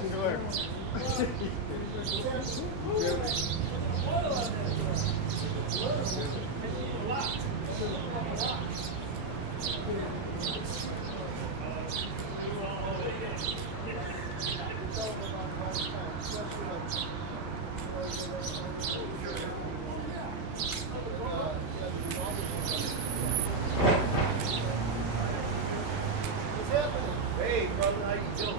Hey, brother, how you doing?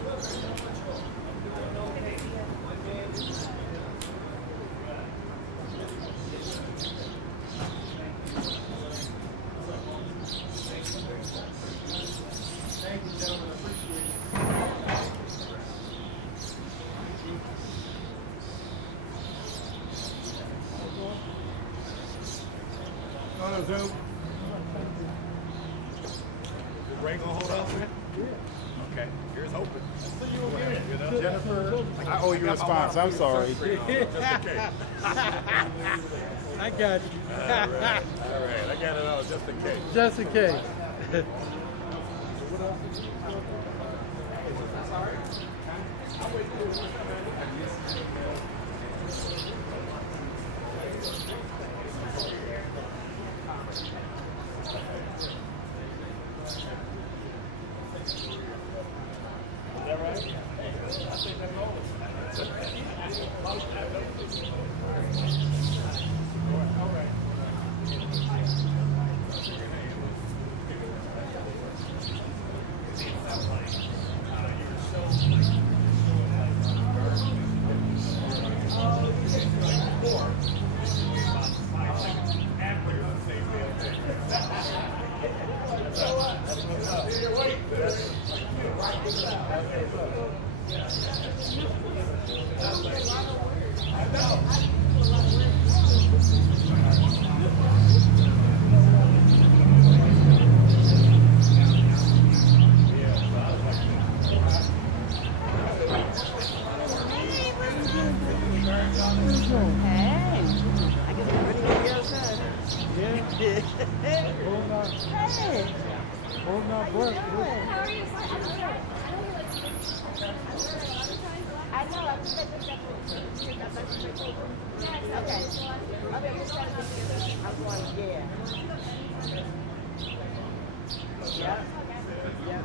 Thank you, gentlemen. I appreciate it. On Zoom. Is Ray gonna hold off, man? Yeah. Okay, here's hoping. See you again. You know, Jennifer, I owe you a response. I'm sorry. I got you. All right. I got it all just in case. Just in case. Hold my breath. How are you? I know. I'm just okay. I'm just trying to get I'm going, yeah. Yeah. Yeah.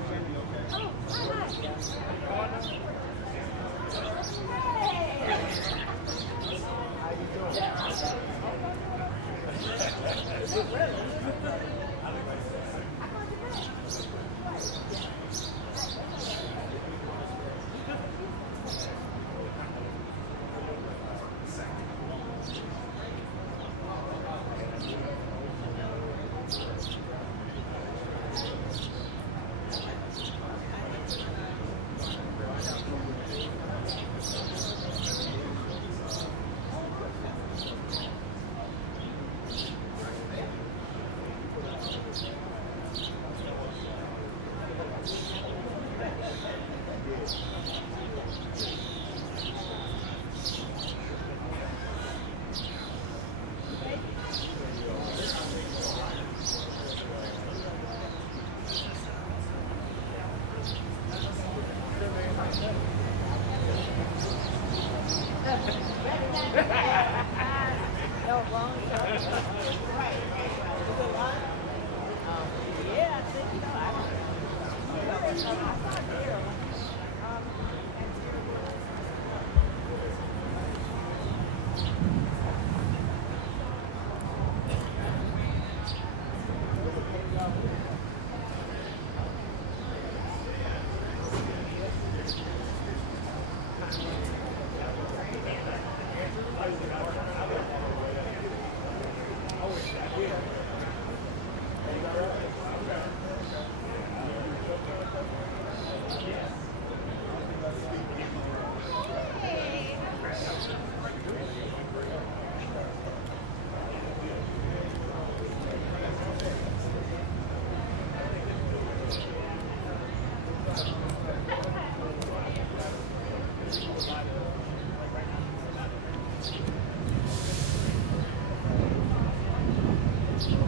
Oh,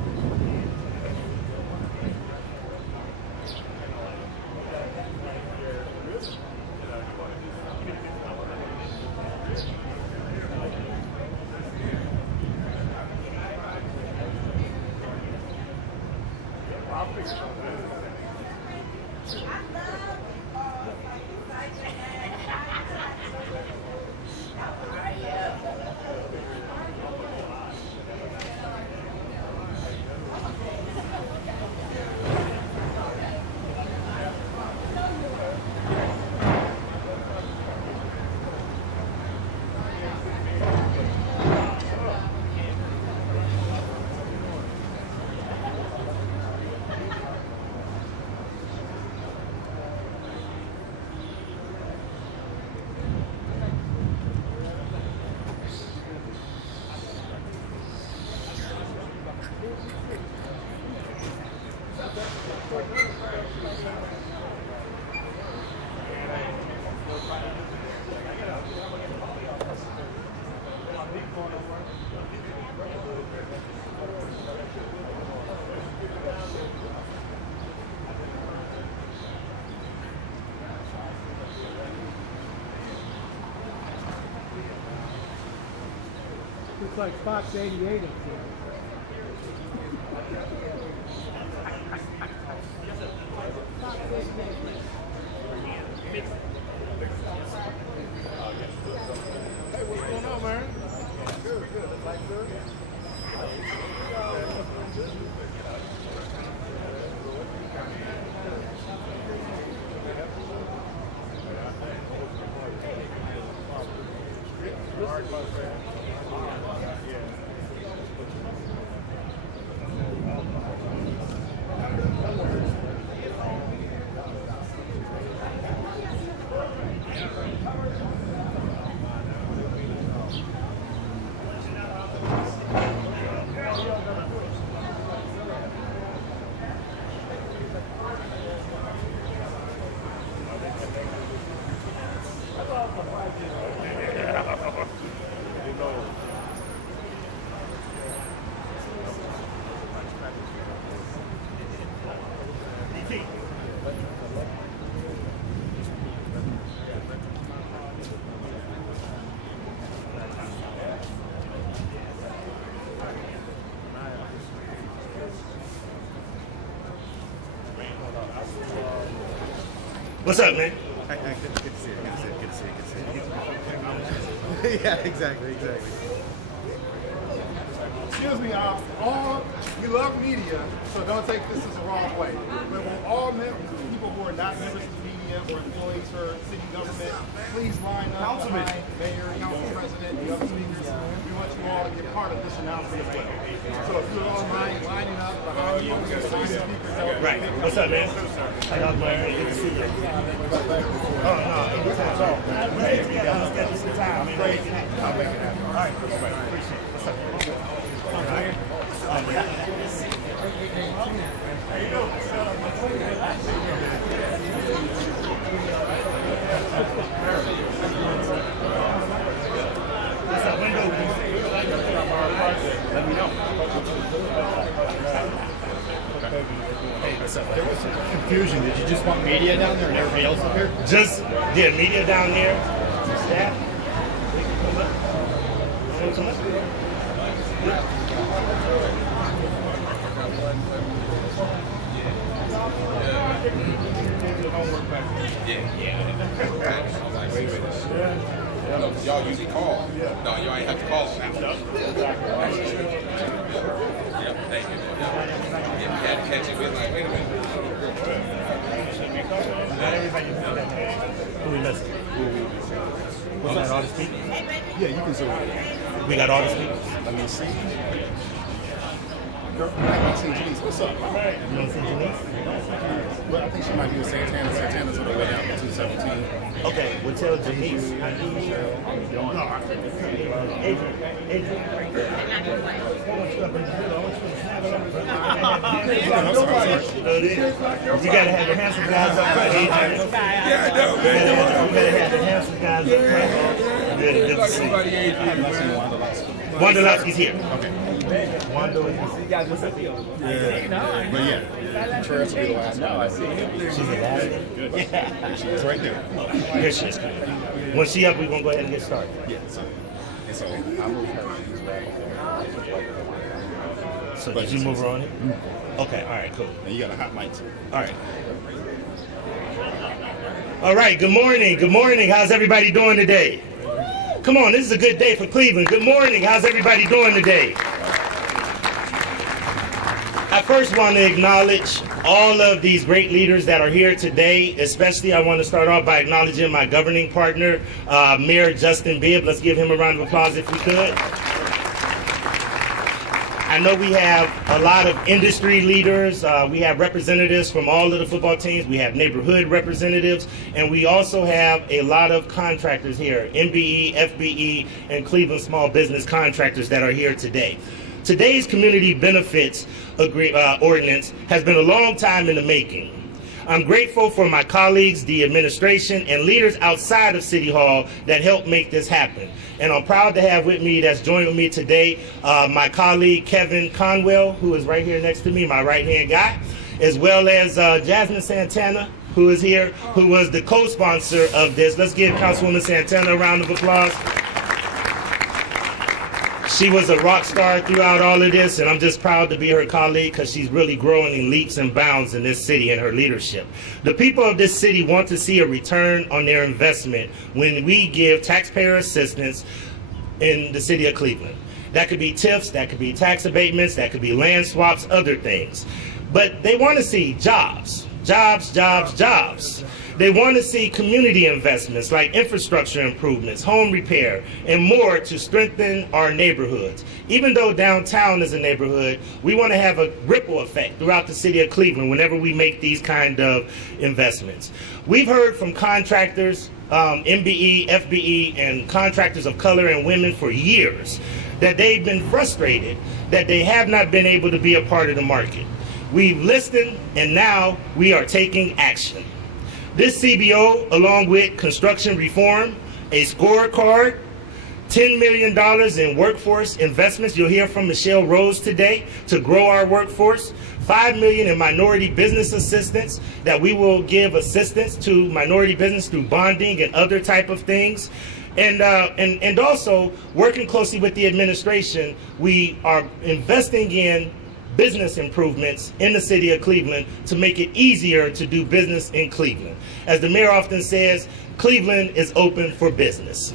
Looks like Fox 88 up there. Hey, what's going on, man? Good, good. Like good? What's up, man? Good to see you. Good to see you. Yeah, exactly. Excuse me, all we love media, so don't take this as the wrong way. But when all people who are not members of the media or employees for city government, please line up behind the mayor, council president, the other speakers. We want you all to get part of this announcement as well. So if you all mind lining up behind the speakers, Right. What's up, man? How y'all doing? Good to see you. Oh, no, anytime. Let's get some time. I'll make it happen. All right. Appreciate it. What's up? All right. How you doing? What's up? Window? Let me know. Hey, what's up? There was some confusion. Did you just want media down there and everybody else up here? Just, yeah, media down there. Staff. Come up. No, y'all usually call. No, y'all ain't have to call them now. Yep, thank you. Yeah, you had to catch it. We was like, wait a minute. Not everybody knows that. Who we missing? We got all the speakers? Yeah, you can zoom in. We got all the speakers. Let me see. I see Janice. What's up? You want to see Janice? Well, I think she might be with Santana. Santana's on the way down to 217. Okay, we'll tell Janice. I need you. Adrian. You gotta have the handsome guys up front, Adrian. Yeah, I know, man. You gotta have the handsome guys up front. Really good to see you. Wanda Lasky's here. Okay. Wanda is here. Yeah. But yeah, Contreras will be the last one. I see. She's the last one? Good. Yeah. She's right there. Here she is. When she up, we're gonna go ahead and get started. Yeah. So I moved her. Hot So button. did you move her on it? Okay, all right, cool. And you got a hot mic too. All right. All right, good morning. Good morning. How's everybody doing today? Come on, this is a good day for Cleveland. Good morning. How's everybody doing today? I first want to acknowledge all of these great leaders that are here today. Especially, I want to start off by acknowledging my governing partner, Mayor Justin Bibb. Let's give him a round of applause if we could. I know we have a lot of industry leaders. We have representatives from all of the football teams. We have neighborhood representatives. And we also have a lot of contractors here, MBE, FBE, and Cleveland small business contractors that are here today. Today's community benefits ordinance has been a long time in the making. I'm grateful for my colleagues, the administration, and leaders outside of City Hall that helped make this happen. And I'm proud to have with me, that's joined with me today, my colleague Kevin Conwell, who is right here next to me, my right-hand guy, as well as Jasmine Santana, who is here, who was the co-sponsor of this. Let's give Councilwoman Santana a round of applause. She was a rock star throughout all of this, and I'm just proud to be her colleague because she's really growing in leaps and bounds in this city and her leadership. The people of this city want to see a return on their investment when we give taxpayer assistance in the city of Cleveland. That could be TIFs, that could be tax abatements, that could be land swaps, other things. But they want to see jobs, jobs, jobs, jobs. They want to see community investments like infrastructure improvements, home repair, and more to strengthen our neighborhoods. Even though downtown is a neighborhood, we want to have a ripple effect throughout the city of Cleveland whenever we make these kind of investments. We've heard from contractors, MBE, FBE, and contractors of color and women for years that they've been frustrated that they have not been able to be a part of the market. We've listened, and now we are taking action. This CBO, along with construction reform, a scorecard, $10 million in workforce investments, you'll hear from Michelle Rose today, to grow our workforce, $5 million in minority business assistance, that we will give assistance to minority business through bonding and other type of things. And also, working closely with the administration, we are investing in business improvements in the city of Cleveland to make it easier to do business in Cleveland. As the mayor often says, Cleveland is open for business.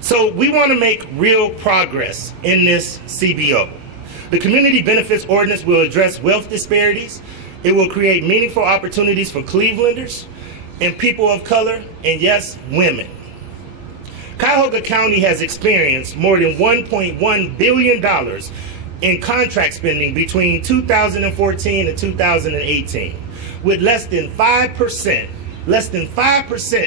So we want to make real progress in this CBO. The Community Benefits Ordinance will address wealth disparities. It will create meaningful opportunities for Clevelanders and people of color, and yes, women. Cuyahoga County has experienced more than $1.1 billion in contract spending between 2014 and 2018, with less than 5%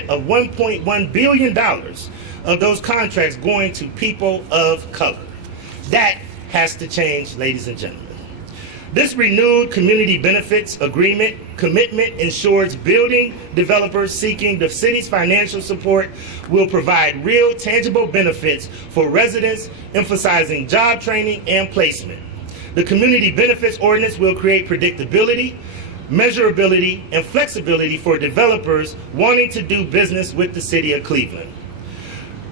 of $1.1 billion of those contracts going to people of color. That has to change, ladies and gentlemen. This renewed community benefits agreement commitment ensures building developers seeking the city's financial support will provide real, tangible benefits for residents, emphasizing job training and placement. The Community Benefits Ordinance will create predictability, measurability, and flexibility for developers wanting to do business with the city of Cleveland.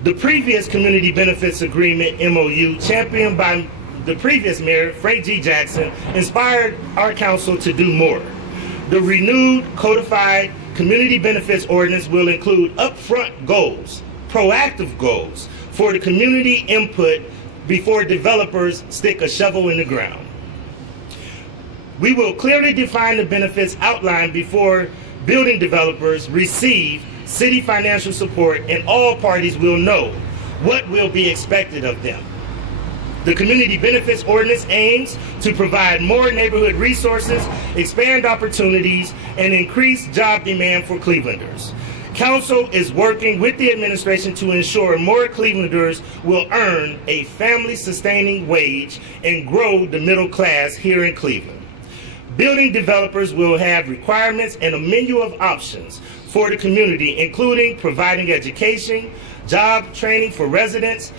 The previous Community Benefits Agreement, MOU, championed by the previous mayor, Frank G. Jackson, inspired our council to do more. The renewed codified Community Benefits Ordinance will include upfront goals, proactive goals for the community input before developers stick a shovel in the ground. We will clearly define the benefits outlined before building developers receive city financial support, and all parties will know what will be expected of them. The Community Benefits Ordinance aims to provide more neighborhood resources, expand opportunities, and increase job demand for Clevelanders. Council is working with the administration to ensure more Clevelanders will earn a family-sustaining wage and grow the middle class here in Cleveland. Building developers will have requirements and a menu of options for the community, including providing education, job training for residents,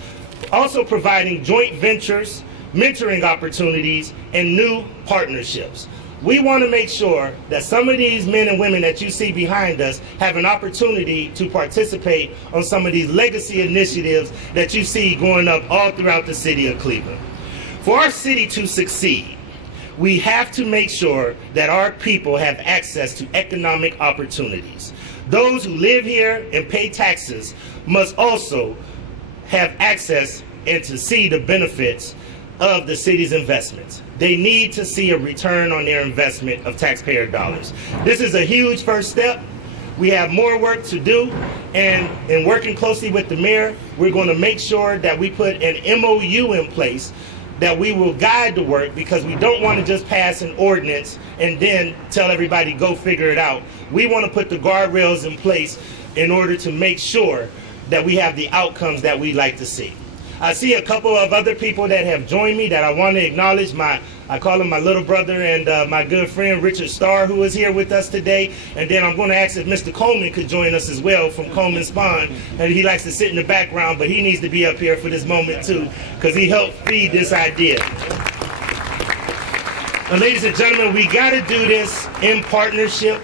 also providing joint ventures, mentoring opportunities, and new partnerships. We want to make sure that some of these men and women that you see behind us have an opportunity to participate on some of these legacy initiatives that you see going up all throughout the city of Cleveland. For our city to succeed, we have to make sure that our people have access to economic opportunities. Those who live here and pay taxes must also have access and to see the benefits of the city's investments. They need to see a return on their investment of taxpayer dollars. This is a huge first step. We have more work to do, and in working closely with the mayor, we're going to make sure that we put an MOU in place that we will guide the work, because we don't want to just pass an ordinance and then tell everybody go figure it out. We want to put the guardrails in place in order to make sure that we have the outcomes that we like to see. I see a couple of other people that have joined me that I want to acknowledge. I call him my little brother and my good friend Richard Starr, who is here with us today. And then I'm going to ask if Mr. Coleman could join us as well from Coleman Spawn. And he likes to sit in the background, but he needs to be up here for this moment too, because he helped feed this idea. And ladies and gentlemen, we got to do this in partnership.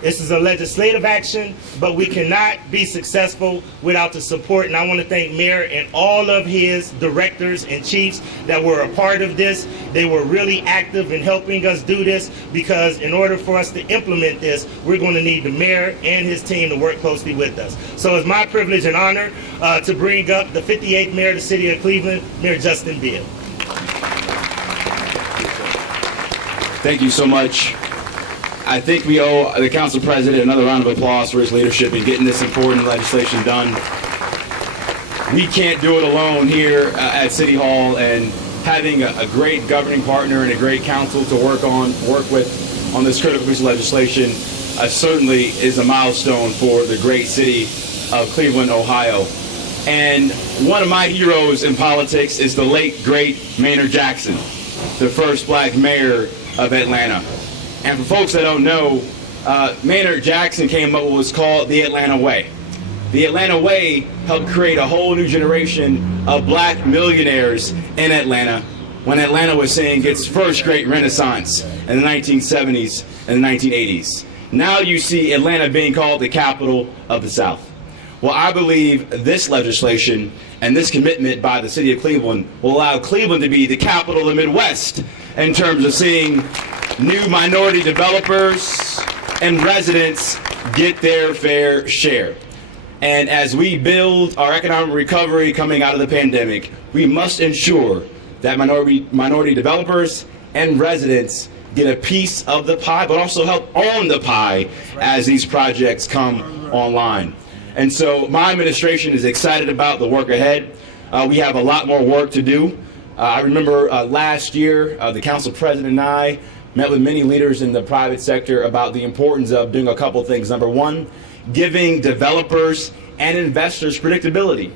This is a legislative action, but we cannot be successful without the support. And I want to thank Mayor and all of his directors and chiefs that were a part of this. They were really active in helping us do this, because in order for us to implement this, we're going to need the mayor and his team to work closely with us. So it's my privilege and honor to bring up the 58th mayor of the city of Cleveland, Mayor Justin Beal. Thank you so much. I think we owe the council president another round of applause for his leadership in getting this important legislation done. We can't do it alone here at City Hall, and having a great governing partner and a great council to work with on this critical piece of legislation certainly is a milestone for the great city of Cleveland, Ohio. And one of my heroes in politics is the late, great Maynard Jackson, the first black mayor of Atlanta. And for folks that don't know, Maynard Jackson came up with what's called the Atlanta Way. The Atlanta Way helped create a whole new generation of black millionaires in Atlanta when Atlanta was seeing its first great renaissance in the 1970s and the 1980s. Now you see Atlanta being called the capital of the South. Well, I believe this legislation and this commitment by the city of Cleveland will allow Cleveland to be the capital of the Midwest in terms of seeing new minority developers and residents get their fair share. And as we build our economic recovery coming out of the pandemic, we must ensure that minority developers and residents get a piece of the pie, but also help own the pie as these projects come online. And so my administration is excited about the work ahead. We have a lot more work to do. I remember last year, the council president and I met with many leaders in the private sector about the importance of doing a couple things. Number one, giving developers and investors predictability.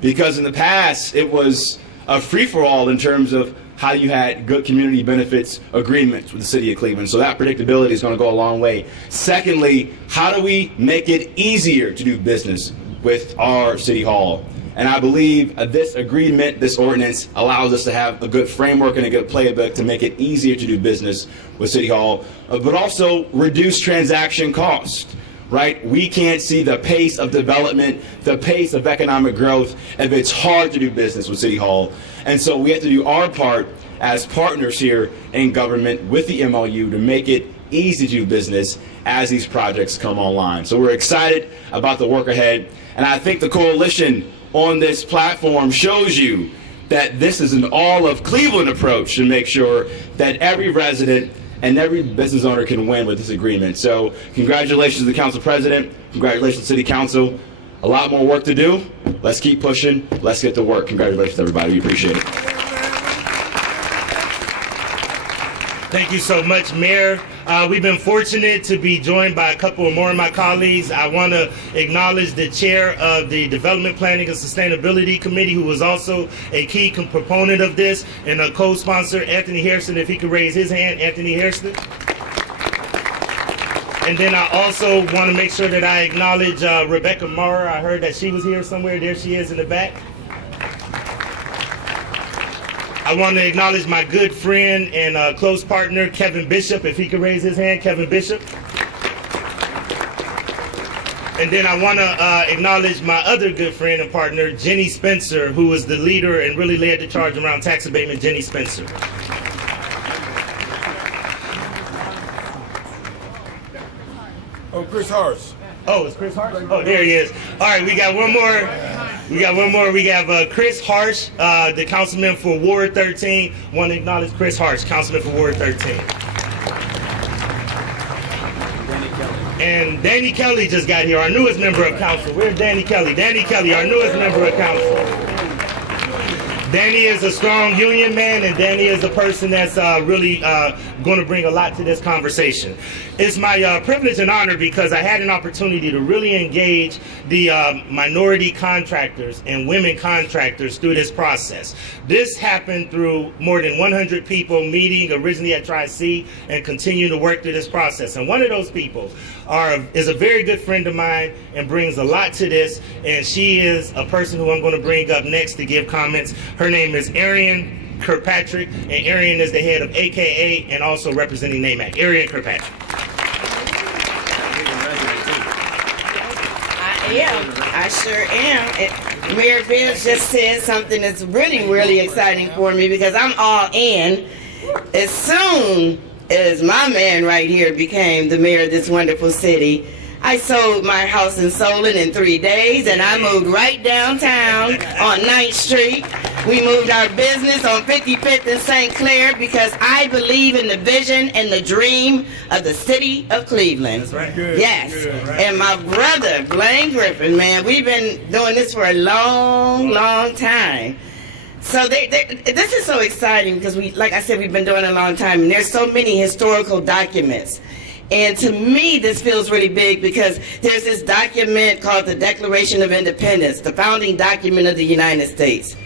Because in the past, it was a free-for-all in terms of how you had good community benefits agreements with the city of Cleveland. So that predictability is going to go a long way. Secondly, how do we make it easier to do business with our city hall? And I believe this agreement, this ordinance, allows us to have a good framework and a good playbook to make it easier to do business with City Hall, but also reduce transaction costs, right? We can't see the pace of development, the pace of economic growth, if it's hard to do business with City Hall. And so we have to do our part as partners here in government with the MOU to make it easy to do business as these projects come online. So we're excited about the work ahead. And I think the coalition on this platform shows you that this is an all of Cleveland approach to make sure that every resident and every business owner can win with this agreement. So congratulations to the council president, congratulations to city council. A lot more work to do. Let's keep pushing. Let's get to work. Congratulations everybody, we appreciate it. Thank you so much, Mayor. We've been fortunate to be joined by a couple more of my colleagues. I want to acknowledge the chair of the Development Planning and Sustainability Committee, who was also a key proponent of this, and a co-sponsor, Anthony Hairston, if he could raise his hand. Anthony Hairston. And then I also want to make sure that I acknowledge Rebecca Maurer. I heard that she was here somewhere. There she is in the back. I want to acknowledge my good friend and close partner, Kevin Bishop, if he could raise his hand, Kevin Bishop. And then I want to acknowledge my other good friend and partner, Jenny Spencer, who was the leader and really led the charge around tax abatement, Jenny Spencer. Oh, Chris Harris. Oh, it's Chris Harsh? Oh, there he is. All right, we got one more. We have Chris Harsh, the councilman for Ward 13. Want to acknowledge Chris Harsh, councilman for Ward 13. And Danny Kelly just got here, our newest member of council. Where's Danny Kelly? Danny Kelly, our newest member of council. Danny is a strong union man, and Danny is a person that's really going to bring a lot to this conversation. It's my privilege and honor because I had an opportunity to really engage the minority contractors and women contractors through this process. This happened through more than 100 people meeting originally at Tri-C and continue to work through this process. And one of those people is a very good friend of mine and brings a lot to this, and she is a person who I'm going to bring up next to give comments. Her name is Arian Kirkpatrick, and Arian is the head of AKA and also representing NAMAC. Arian Kirkpatrick. I sure am. Mayor Bills just said something that's really, really exciting for me because I'm all in. As soon as my man right here became the mayor of this wonderful city, I sold my house in Solon in 3 days, and I moved right downtown on 9th Street. We moved our business on 55th and St. Clair because I believe in the vision and the dream of the city of Cleveland. That's right. Good, yes. good, right. And my brother, Blaine Griffin, man, we've been doing this for a long, long time. So this is so exciting because like I said, we've been doing it a long time, and there's so many historical documents. And to me, this feels really big because there's this document called the Declaration of Independence, the founding document of the United States.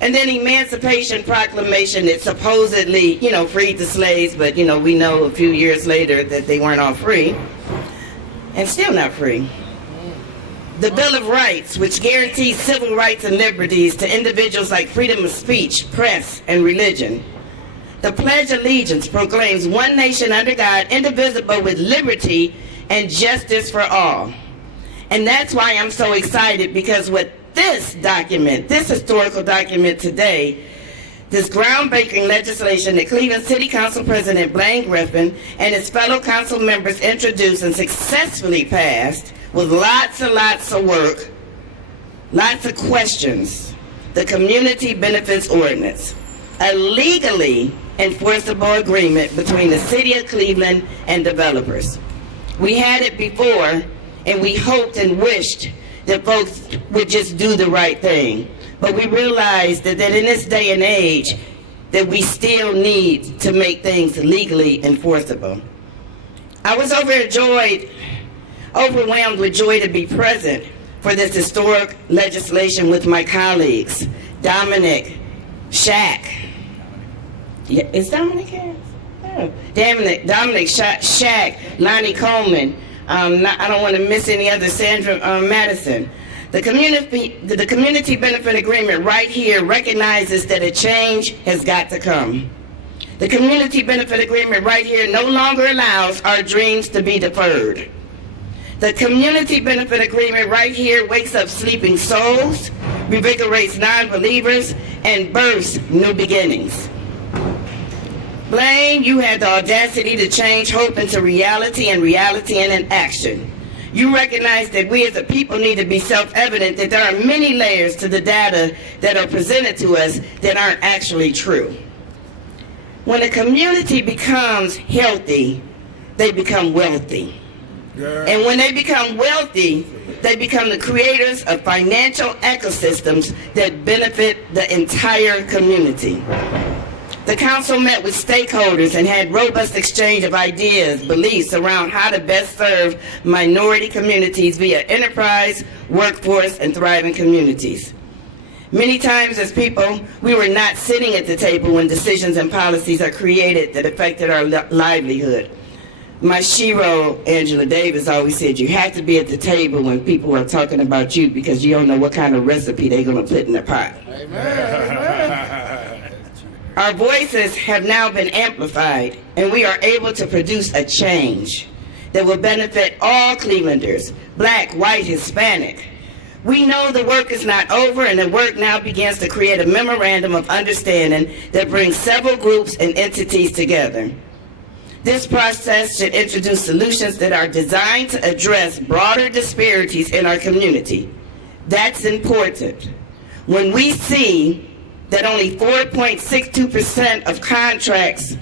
And then Emancipation Proclamation that supposedly, freed the slaves, but, we know a few years later that they weren't all free, and still not free. The Bill of Rights, which guarantees civil rights and liberties to individuals like freedom of speech, press, and religion. The Pledge of Allegiance proclaims one nation under God, indivisible, with liberty and justice for all. And that's why I'm so excited, because with this document, this historical document today, this groundbreaking legislation that Cleveland City Council President Blaine Griffin and his fellow council members introduced and successfully passed with lots and lots of work, lots of questions, the Community Benefits Ordinance, a legally enforceable agreement between the city of Cleveland and developers. We had it before, and we hoped and wished that folks would just do the right thing. But we realized that in this day and age, that we still need to make things legally enforceable. I was overwhelmed with joy to be present for this historic legislation with my colleagues, Dominic, Shaq. Yeah, is Dominic here? No. Dominic, Shaq, Lonnie Coleman. I don't want to miss any other, Sandra Madison. The community benefit agreement right here recognizes that a change has got to come. The community benefit agreement right here no longer allows our dreams to be deferred. The community benefit agreement right here wakes up sleeping souls, revigorates non-believers, and births new beginnings. Blaine, you had the audacity to change hope into reality and reality into action. You recognize that we as a people need to be self-evident that there are many layers to the data that are presented to us that aren't actually true. When a community becomes healthy, they become wealthy. Yeah. And when they become wealthy, they become the creators of financial ecosystems that benefit the entire community. The council met with stakeholders and had robust exchange of ideas, beliefs around how to best serve minority communities via enterprise, workforce, and thriving communities. Many times as people, we were not sitting at the table when decisions and policies are created that affected our livelihood. My shero, Angela Davis, always said you have to be at the table when people are talking about you because you don't know what kind of recipe they're going to put in the pot. Amen. Our voices have now been amplified, and we are able to produce a change. that will benefit all Clevelanders, black, white, Hispanic. We know the work is not over, and the work now begins to create a memorandum of understanding that brings several groups and entities together. This process should introduce solutions that are designed to address broader disparities in our community. That's important. When we see that only 4.62% of contracts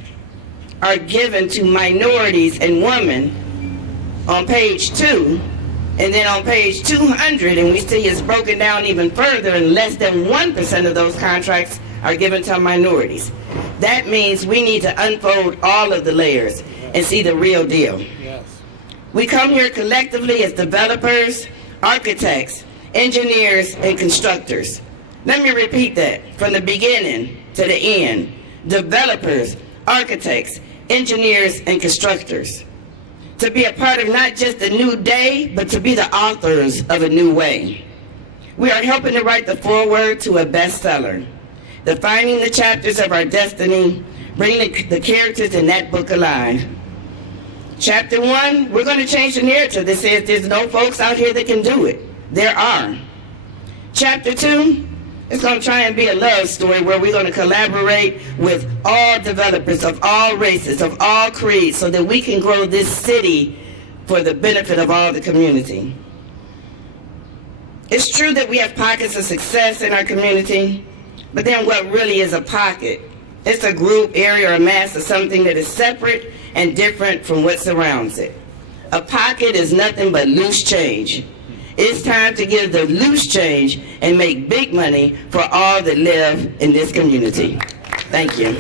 are given to minorities and women on page 2, and then on page 200, and we see it's broken down even further, and less than 1% of those contracts are given to minorities. That means we need to unfold all of the layers and see the real deal. Yes. We come here collectively as developers, architects, engineers, and constructors. Let me repeat that from the beginning to the end. Developers, architects, engineers, and constructors. To be a part of not just a new day, but to be the authors of a new way. We are helping to write the foreword to a bestseller, defining the chapters of our destiny, bringing the characters in that book alive. Chapter 1, we're going to change the narrative that says there's no folks out here that can do it. There are. Chapter 2, it's going to try and be a love story where we're going to collaborate with all developers of all races, of all creeds, so that we can grow this city for the benefit of all the community. It's true that we have pockets of success in our community, but then what really is a pocket? It's a group, area, or mass of something that is separate and different from what surrounds it. A pocket is nothing but loose change. It's time to give the loose change and make big money for all that live in this community. Thank you.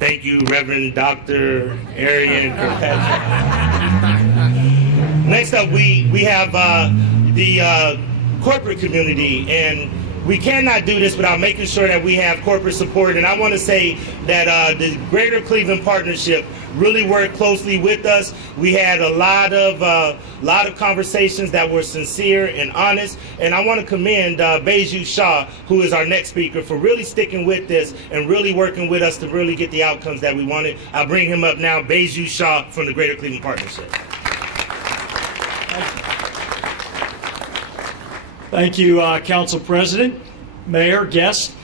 Thank you, Reverend Dr. Arian Kirkpatrick. Next up, we have the corporate community, and we cannot do this without making sure that we have corporate support. And I want to say that the Greater Cleveland Partnership really worked closely with us. We had a lot of conversations that were sincere and honest. And I want to commend Baiju Shah, who is our next speaker, for really sticking with this and really working with us to really get the outcomes that we wanted. I'll bring him up now, Baiju Shah from the Greater Cleveland Partnership. Thank you, Council President, Mayor, guests.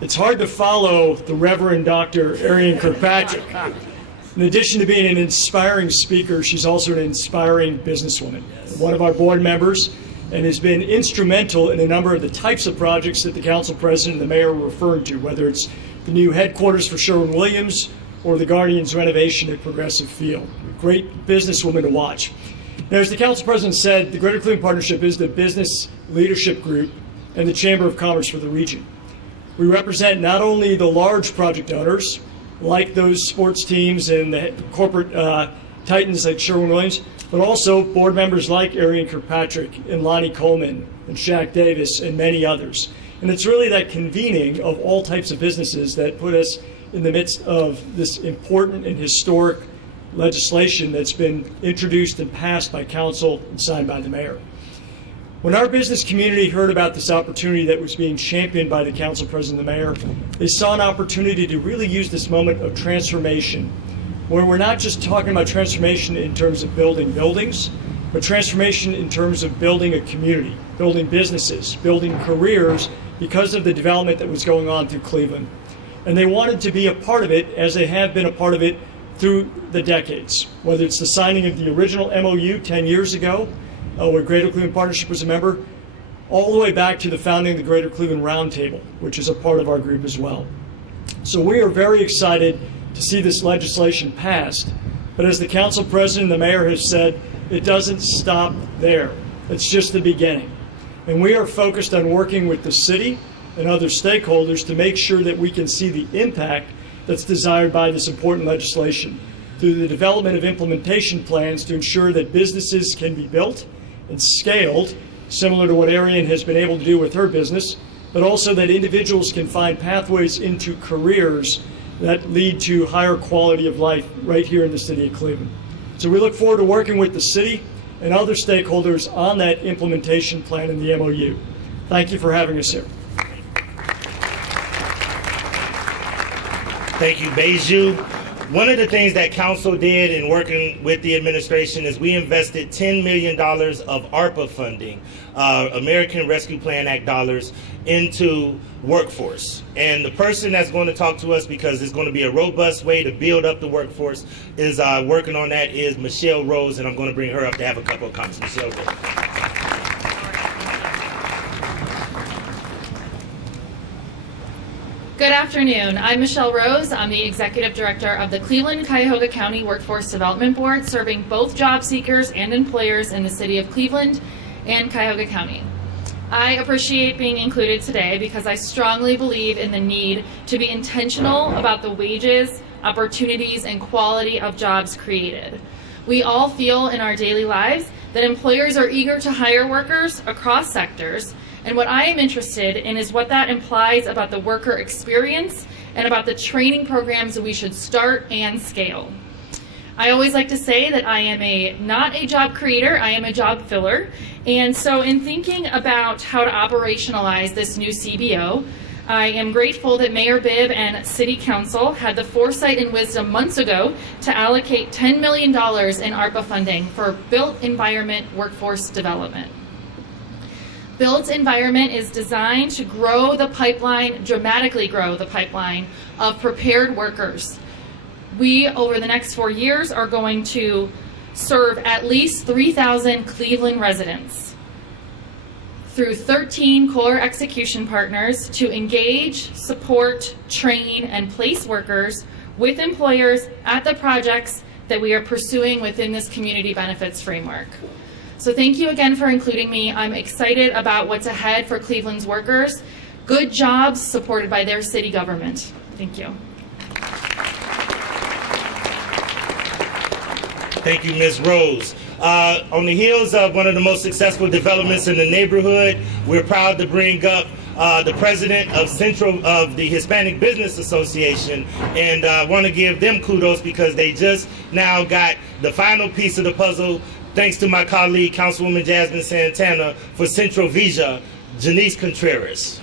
It's hard to follow the Reverend Dr. Arian Kirkpatrick. In addition to being an inspiring speaker, she's also an inspiring businesswoman. One of our board members, and has been instrumental in a number of the types of projects that the Council President and the Mayor were referring to, whether it's the new headquarters for Sherwin-Williams or the Guardians renovation at Progressive Field. Great businesswoman to watch. Now, as the Council President said, the Greater Cleveland Partnership is the business leadership group and the Chamber of Commerce for the region. We represent not only the large project owners, like those sports teams and the corporate titans like Sherwin-Williams, but also board members like Arian Kirkpatrick and Lonnie Coleman and Shaq Davis and many others. And it's really that convening of all types of businesses that put us in the midst of this important and historic legislation that's been introduced and passed by council and signed by the mayor. When our business community heard about this opportunity that was being championed by the council president and the mayor, they saw an opportunity to really use this moment of transformation, where we're not just talking about transformation in terms of building buildings, but transformation in terms of building a community, building businesses, building careers because of the development that was going on through Cleveland. And they wanted to be a part of it, as they have been a part of it through the decades, whether it's the signing of the original MOU 10 years ago, where Greater Cleveland Partnership was a member, all the way back to the founding of the Greater Cleveland Roundtable, which is a part of our group as well. So we are very excited to see this legislation passed, but as the council president and the mayor has said, it doesn't stop there. It's just the beginning. And we are focused on working with the city and other stakeholders to make sure that we can see the impact that's desired by this important legislation through the development of implementation plans to ensure that businesses can be built and scaled, similar to what Arian has been able to do with her business, but also that individuals can find pathways into careers that lead to higher quality of life right here in the city of Cleveland. So we look forward to working with the city and other stakeholders on that implementation plan in the MOU. Thank you for having us here. Thank you, Beju. One of the things that council did in working with the administration is we invested $10 million of ARPA funding, American Rescue Plan Act dollars, into workforce. And the person that's going to talk to us, because it's going to be a robust way to build up the workforce, is working on that is Michelle Rose, and I'm going to bring her up to have a couple of comments. Michelle Rose. Good afternoon. I'm Michelle Rose. I'm the Executive Director of the Cleveland-Cuyahoga County Workforce Development Board, serving both job seekers and employers in the city of Cleveland and Cuyahoga County. I appreciate being included today because I strongly believe in the need to be intentional about the wages, opportunities, and quality of jobs created. We all feel in our daily lives that employers are eager to hire workers across sectors, and what I am interested in is what that implies about the worker experience and about the training programs that we should start and scale. I always like to say that I am not a job creator, I am a job filler. And so in thinking about how to operationalize this new CBO, I am grateful that Mayor Bibb and City Council had the foresight and wisdom months ago to allocate $10 million in ARPA funding for built environment workforce development. Built environment is designed to grow the pipeline, dramatically grow the pipeline of prepared workers. We, over the next 4 years, are going to serve at least 3,000 Cleveland residents through 13 core execution partners to engage, support, train, and place workers with employers at the projects that we are pursuing within this community benefits framework. So thank you again for including me. I'm excited about what's ahead for Cleveland's workers. Good jobs supported by their city government. Thank you. Thank you, Ms. Rose. On the heels of one of the most successful developments in the neighborhood, we're proud to bring up the president of the Hispanic Business Association, and I want to give them kudos because they just now got the final piece of the puzzle, thanks to my colleague, Councilwoman Jasmine Santana, for Central Villa, Janice Contreras.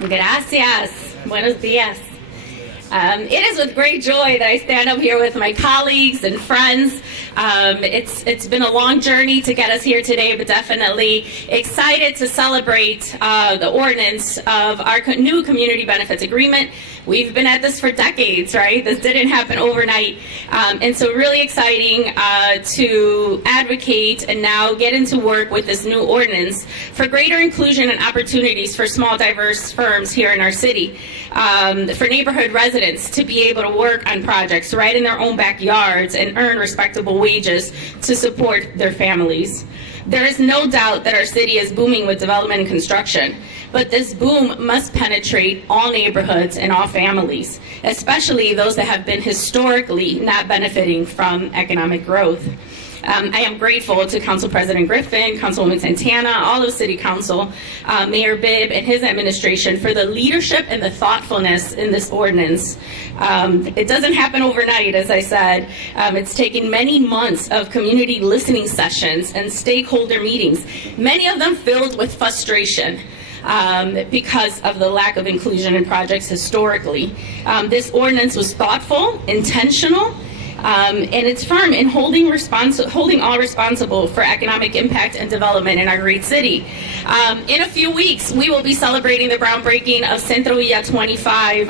Gracias. Buenos días. It is with great joy that I stand up here with my colleagues and friends. It's been a long journey to get us here today, but definitely excited to celebrate the ordinance of our new community benefits agreement. We've been at this for decades, right? This didn't happen overnight. And so really exciting to advocate and now get into work with this new ordinance for greater inclusion and opportunities for small, diverse firms here in our city, for neighborhood residents to be able to work on projects right in their own backyards and earn respectable wages to support their families. There is no doubt that our city is booming with development and construction, but this boom must penetrate all neighborhoods and all families, especially those that have been historically not benefiting from economic growth. I am grateful to Council President Griffin, Councilwoman Santana, all of City Council, Mayor Bibb and his administration for the leadership and the thoughtfulness in this ordinance. It doesn't happen overnight, as I said. It's taken many months of community listening sessions and stakeholder meetings, many of them filled with frustration. Because of the lack of inclusion in projects historically. This ordinance was thoughtful, intentional, and it's firm in holding all responsible for economic impact and development in our great city. In a few weeks, we will be celebrating the groundbreaking of Centro Villa 25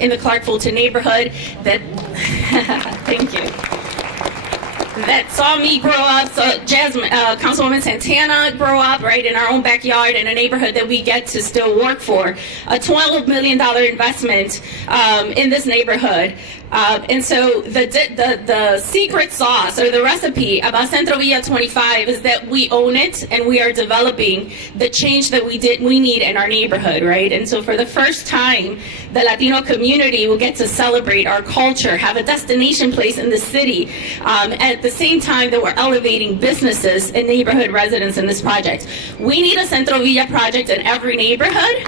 in the Clark Fulton neighborhood. Thank you. That saw me grow up, so Jasmine, Councilwoman Santana grow up right in our own backyard in a neighborhood that we get to still work for. A $12 million investment in this neighborhood. And so the secret sauce or the recipe about Centro Villa 25 is that we own it and we are developing the change that we need in our neighborhood, right? And so for the first time, the Latino community will get to celebrate our culture, have a destination place in the city, at the same time that we're elevating businesses and neighborhood residents in this project. We need a Centro Villa project in every neighborhood,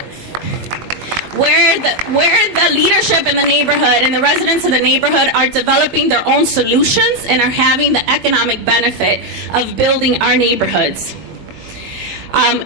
where the leadership in the neighborhood and the residents of the neighborhood are developing their own solutions and are having the economic benefit of building our neighborhoods.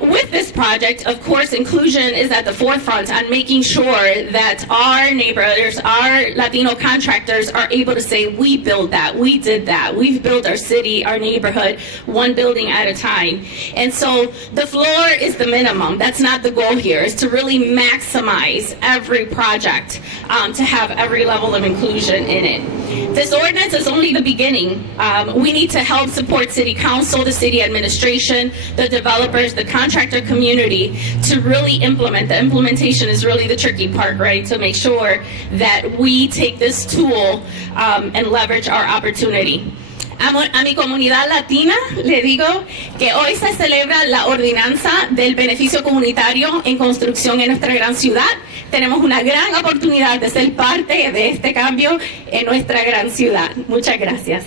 With this project, of course, inclusion is at the forefront on making sure that our neighbors, our Latino contractors are able to say, we built that, we did that, we've built our city, our neighborhood, one building at a time. And so the floor is the minimum. That's not the goal here, is to really maximize every project, to have every level of inclusion in it. This ordinance is only the beginning. We need to help support City Council, the city administration, the developers, the contractor community to really implement. The implementation is really the tricky part, right? To make sure that we take this tool and leverage our opportunity. A mi comunidad latina le digo que hoy se celebra la ordenanza del beneficio comunitario en construcción en nuestra gran ciudad. Tenemos una gran oportunidad de ser parte de este cambio en nuestra gran ciudad. Muchas gracias.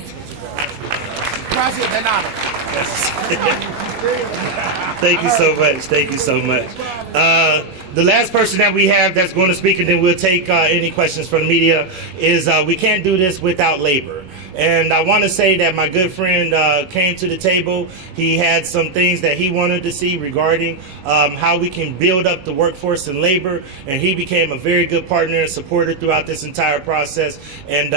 Gracias de nada. Thank you so much. Thank you so much. The last person that we have that's going to speak, and then we'll take any questions from the media, is we can't do this without labor. And I want to say that my good friend came to the table. He had some things that he wanted to see regarding how we can build up the workforce and labor, and he became a very good partner and supporter throughout this entire process. And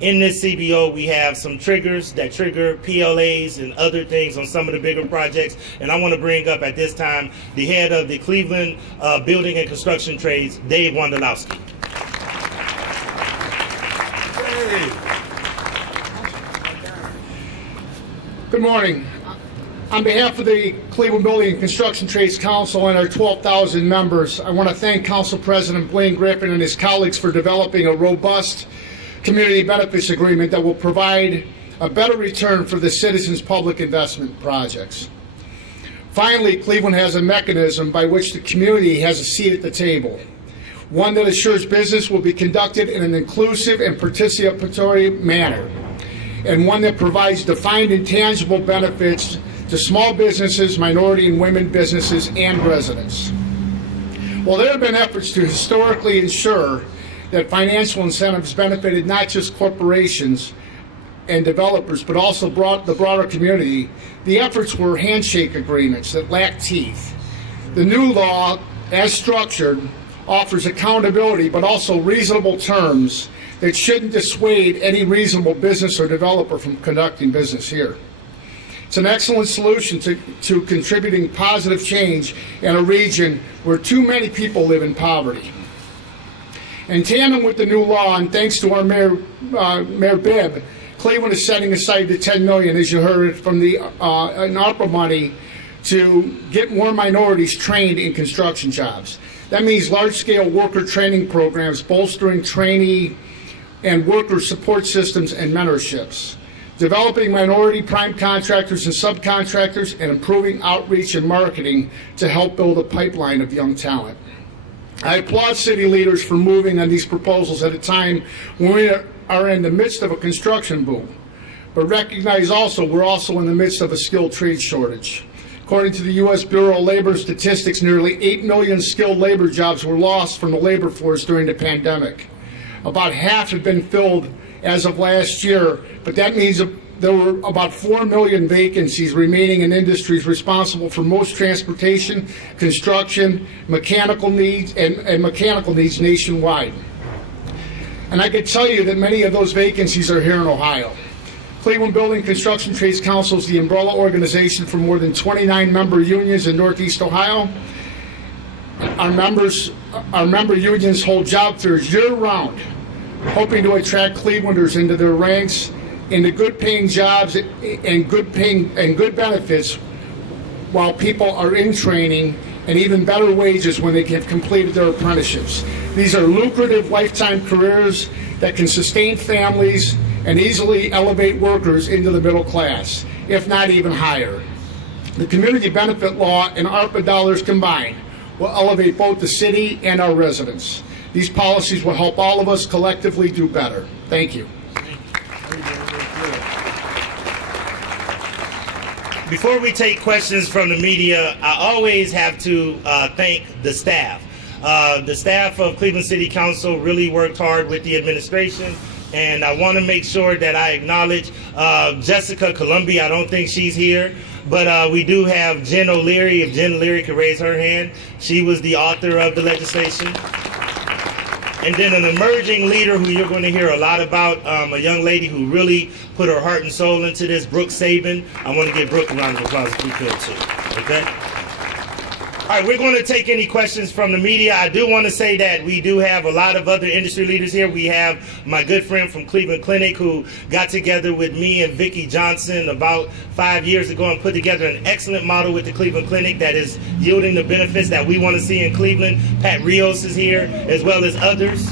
in this CBO, we have some triggers that trigger PLAs and other things on some of the bigger projects. And I want to bring up at this time the head of the Cleveland Building and Construction Trades, Dave Wondolowski. Good morning. On behalf of the Cleveland Building and Construction Trades Council and our 12,000 members, I want to thank Council President Blaine Griffin and his colleagues for developing a robust community benefits agreement that will provide a better return for the citizens' public investment projects. Finally, Cleveland has a mechanism by which the community has a seat at the table, one that assures business will be conducted in an inclusive and participatory manner, and one that provides defined and tangible benefits to small businesses, minority and women businesses, and residents. While there have been efforts to historically ensure that financial incentives benefited not just corporations and developers, but also the broader community, the efforts were handshake agreements that lacked teeth. The new law, as structured, offers accountability, but also reasonable terms that shouldn't dissuade any reasonable business or developer from conducting business here. It's an excellent solution to contributing positive change in a region where too many people live in poverty. In tandem with the new law, and thanks to our Mayor Bibb, Cleveland is setting aside the $10 million, as you heard, from the ARPA money to get more minorities trained in construction jobs. That means large-scale worker training programs, bolstering trainee and worker support systems and mentorships, developing minority prime contractors and subcontractors, and improving outreach and marketing to help build a pipeline of young talent. I applaud city leaders for moving on these proposals at a time when we are in the midst of a construction boom, but recognize also we're also in the midst of a skilled trade shortage. According to the U.S. Bureau of Labor Statistics, nearly 8 million skilled labor jobs were lost from the labor force during the pandemic. About half have been filled as of last year, but that means there were about 4 million vacancies remaining in industries responsible for most transportation, construction, mechanical needs, and mechanical needs nationwide. And I can tell you that many of those vacancies are here in Ohio. Cleveland Building Construction Trades Council is the umbrella organization for more than 29 member unions in Northeast Ohio. Our member unions hold job fairs year-round, hoping to attract Clevelanders into their ranks, into good-paying jobs and good benefits while people are in training, and even better wages when they have completed their apprenticeships. These are lucrative lifetime careers that can sustain families and easily elevate workers into the middle class, if not even higher. The community benefit law and ARPA dollars combined will elevate both the city and our residents. These policies will help all of us collectively do better. Thank you. Before we take questions from the media, I always have to thank the staff. The staff of Cleveland City Council really worked hard with the administration And I want to make sure that I acknowledge Jessica Columbia. I don't think she's here, but we do have Jen O'Leary. If Jen O'Leary could raise her hand. She was the author of the legislation. And then an emerging leader who you're going to hear a lot about, a young lady who really put her heart and soul into this, Brooke Saban. I want to give Brooke a round of applause if we could too, okay? All right, we're going to take any questions from the media. I do want to say that we do have a lot of other industry leaders here. We have my good friend from Cleveland Clinic who got together with me and Vicki Johnson about 5 years ago and put together an excellent model with the Cleveland Clinic that is yielding the benefits that we want to see in Cleveland. Pat Rios is here, as well as others.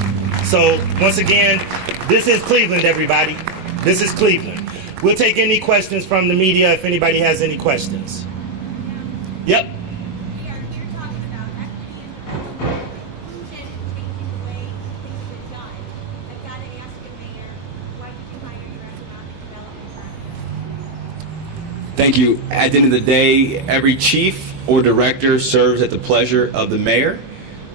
So once again, this is Cleveland, everybody. This is Cleveland. We'll take any questions from the media if anybody has any questions. Yep. Thank you. At the end of the day, every chief or director serves at the pleasure of the mayor.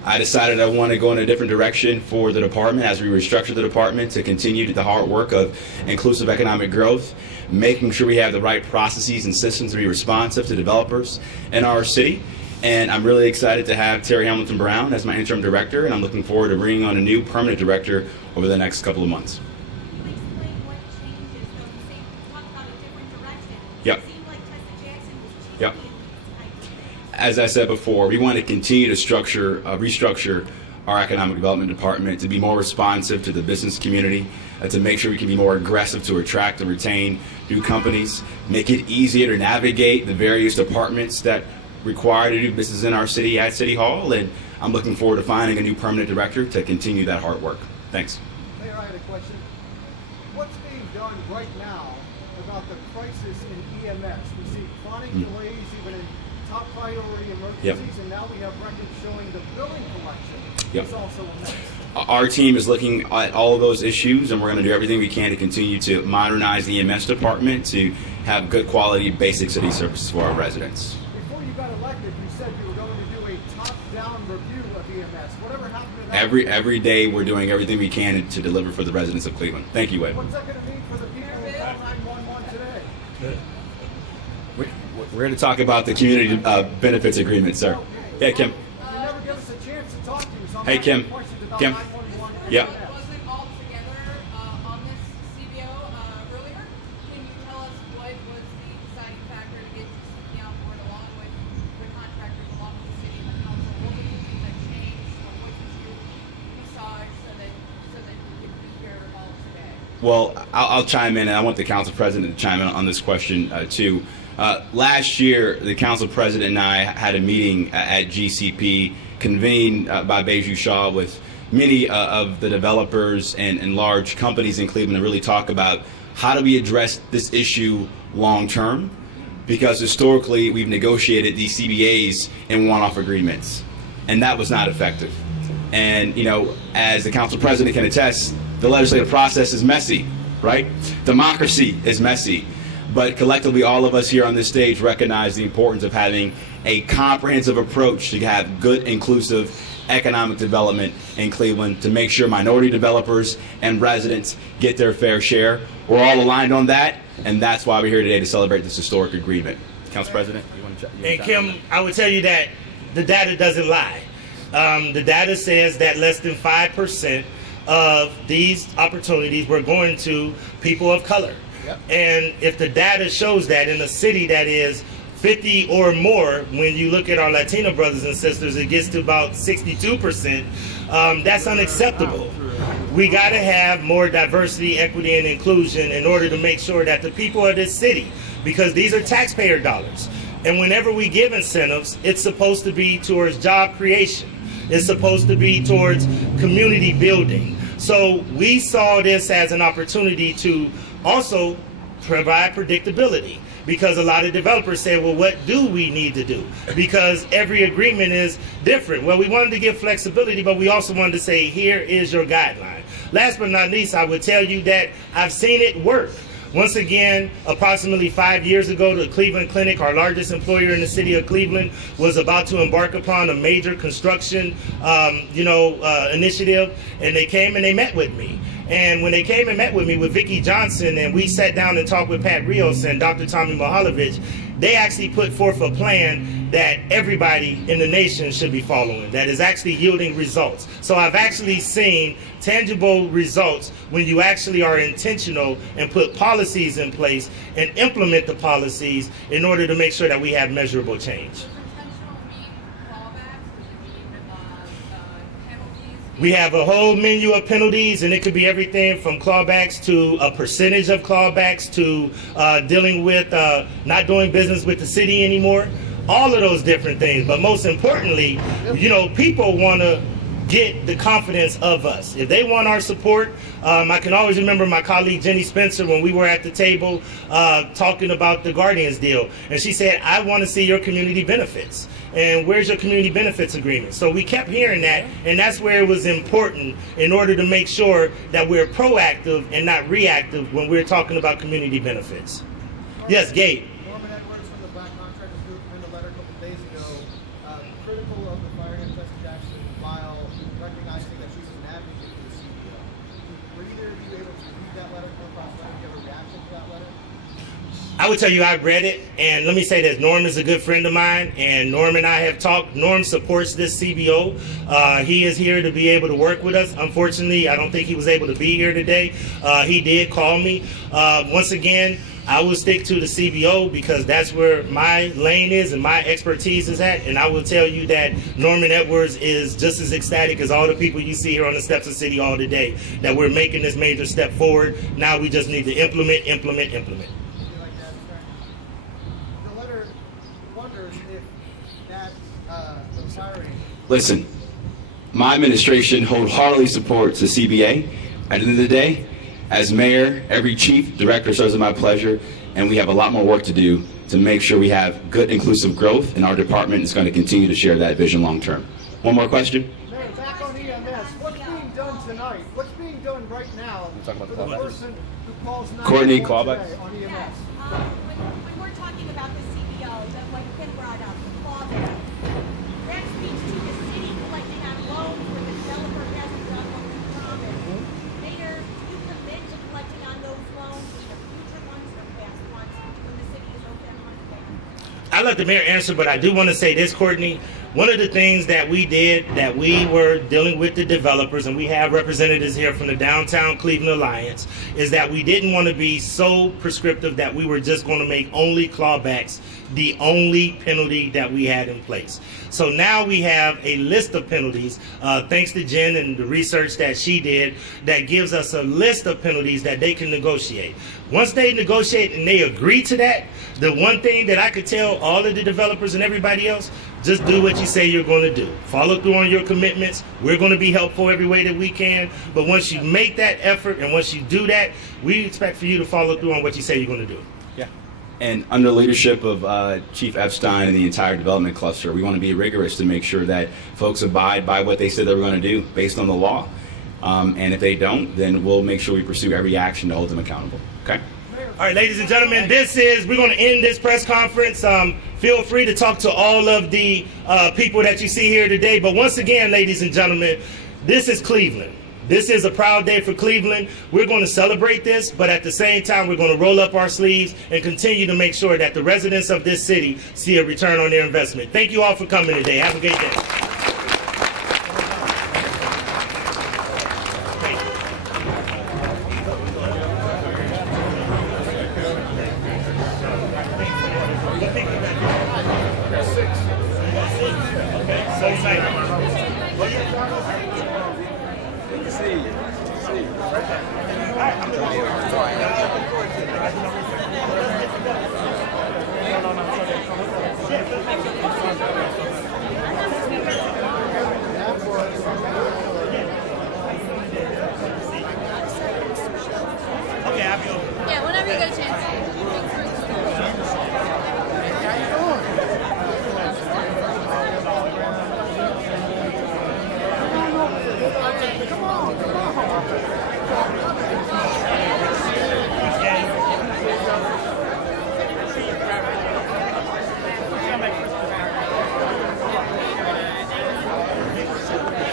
I decided I want to go in a different direction for the department as we restructure the department to continue the hard work of inclusive economic growth, making sure we have the right processes and systems to be responsive to developers in our city. And I'm really excited to have Terry Hamilton Brown as my interim director, and I'm looking forward to bringing on a new permanent director over the next couple of months. Yep. Yep. As I said before, we want to continue to restructure our economic development department to be more responsive to the business community, to make sure we can be more aggressive to attract and retain new companies, make it easier to navigate the various departments that require to do business in our city at City Hall. And I'm looking forward to finding a new permanent director to continue that hard work. Thanks. Mayor, I had a question. What's being done right now about the crisis in EMS? We see chronic delays even in top priority emergencies, and now we have records showing the billing collection is also a mess. Our team is looking at all of those issues, and we're going to do everything we can to continue to modernize the EMS department to have good quality basic city services for our residents. Before you got elected, you said you were going to do a top-down review of EMS. Whatever happened to that? Every day we're doing everything we can to deliver for the residents of Cleveland. Thank you, Ed. What's that going to mean for the people who call 911 today? We're going to talk about the community benefits agreement, sir. Yeah, Kim. You never give us a chance to talk to you. So I'm Hey, Kim. asking questions about Kim. 911. Yeah. Wasn't all together on this CBO earlier. Can you tell us what was the deciding factor to get CBO on board along with the contractors, along with the city and the council? What were the things that changed, or what did you massage so that we could be here all today? Well, I'll chime in, and I want the council president to chime in on this question too. Last year, the council president and I had a meeting at GCP convened by Beju Shaw with many of the developers and large companies in Cleveland to really talk about how do we address this issue long term, because historically we've negotiated these CBAs in one-off agreements, and that was not effective. And you know, as the council president can attest, the legislative process is messy, right? Democracy is messy. But collectively, all of us here on this stage recognize the importance of having a comprehensive approach to have good, inclusive economic development in Cleveland to make sure minority developers and residents get their fair share. We're all aligned on that, and that's why we're here today to celebrate this historic agreement. Council President, you want to And Kim, I would tell you that the data doesn't lie. The data says that less than 5% of these opportunities were going to people of color. And if the data shows that in a city that is 50 or more, when you look at our Latino brothers and sisters, it gets to about 62%. That's unacceptable. We got to have more diversity, equity, and inclusion in order to make sure that the people of this city, because these are taxpayer dollars, and whenever we give incentives, it's supposed to be towards job creation. It's supposed to be towards community building. So we saw this as an opportunity to also provide predictability, because a lot of developers say, well, what do we need to do? Because every agreement is different. Well, we wanted to give flexibility, but we also wanted to say, here is your guideline. Last but not least, I would tell you that I've seen it work. Once again, approximately 5 years ago, the Cleveland Clinic, our largest employer in the city of Cleveland, was about to embark upon a major construction, initiative, and they came and they met with me. And when they came and met with me with Vicki Johnson, and we sat down and talked with Pat Rios and Dr. Tommy Mihaljevic, they actually put forth a plan that everybody in the nation should be following, that is actually yielding results. So I've actually seen tangible results when you actually are intentional and put policies in place and implement the policies in order to make sure that we have measurable change. We have a whole menu of penalties, and it could be everything from clawbacks to a percentage of clawbacks to dealing with not doing business with the city anymore. All of those different things. But most importantly, people want to get the confidence of us. If they want our support, I can always remember my colleague Jenny Spencer when we were at the table talking about the Guardians deal. And she said, I want to see your community benefits. And where's your community benefits agreement? So we kept hearing that, and that's where it was important in order to make sure that we're proactive and not reactive when we're talking about community benefits. Yes, Gabe. Norman Edwards from the Black Contractors Group penned a letter a couple days ago critical of the firing of Jessica Jackson while recognizing that she was an advocate for the CBO. Were either of you able to read that letter, come across that, and give a reaction to that letter? I would tell you I read it, and let me say this, Norm is a good friend of mine, and Norm and I have talked. Norm supports this CBO. He is here to be able to work with us. Unfortunately, I don't think he was able to be here today. He did call me. Once again, I will stick to the CBO because that's where my lane is and my expertise is at, and I will tell you that Norman Edwards is just as ecstatic as all the people you see here on the steps of City Hall today, that we're making this major step forward. Now we just need to implement. Listen, my administration wholeheartedly supports the CBA. At the end of the day, as mayor, every chief director serves at my pleasure, and we have a lot more work to do to make sure we have good inclusive growth, and our department is going to continue to share that vision long term. One more question? Mayor, back on EMS, what's being done tonight? What's being done right now for the person who calls 911 Courtney, today callbacks. on EMS? When we're talking about the CBO, like Kim brought up, the clawback, that speaks to the city collecting on loans where the developer hasn't done what we promised. Mayor, do you commit to collecting on those loans, either future ones or past ones, when the city is owed that money back? I'll let the mayor answer, but I do want to say this, Courtney. One of the things that we did, that we were dealing with the developers, and we have representatives here from the Downtown Cleveland Alliance, is that we didn't want to be so prescriptive that we were just going to make only clawbacks the only penalty that we had in place. So now we have a list of penalties, thanks to Jen and the research that she did, that gives us a list of penalties that they can negotiate. Once they negotiate and they agree to that, the one thing that I could tell all of the developers and everybody else, just do what you say you're going to do. Follow through on your commitments. We're going to be helpful every way that we can. But once you make that effort and once you do that, we expect for you to follow through on what you say you're going to do. Yeah. And under leadership of Chief Epstein and the entire development cluster, we want to be rigorous to make sure that folks abide by what they said they were going to do based on the law. And if they don't, then we'll make sure we pursue every action to hold them accountable. Okay? All right, ladies and gentlemen, we're going to end this press conference. Feel free to talk to all of the people that you see here today. But once again, ladies and gentlemen, this is Cleveland. This is a proud day for Cleveland. We're going to celebrate this, but at the same time, we're going to roll up our sleeves and continue to make sure that the residents of this city see a return on their investment. Thank you all for coming today. Have a great day. See you.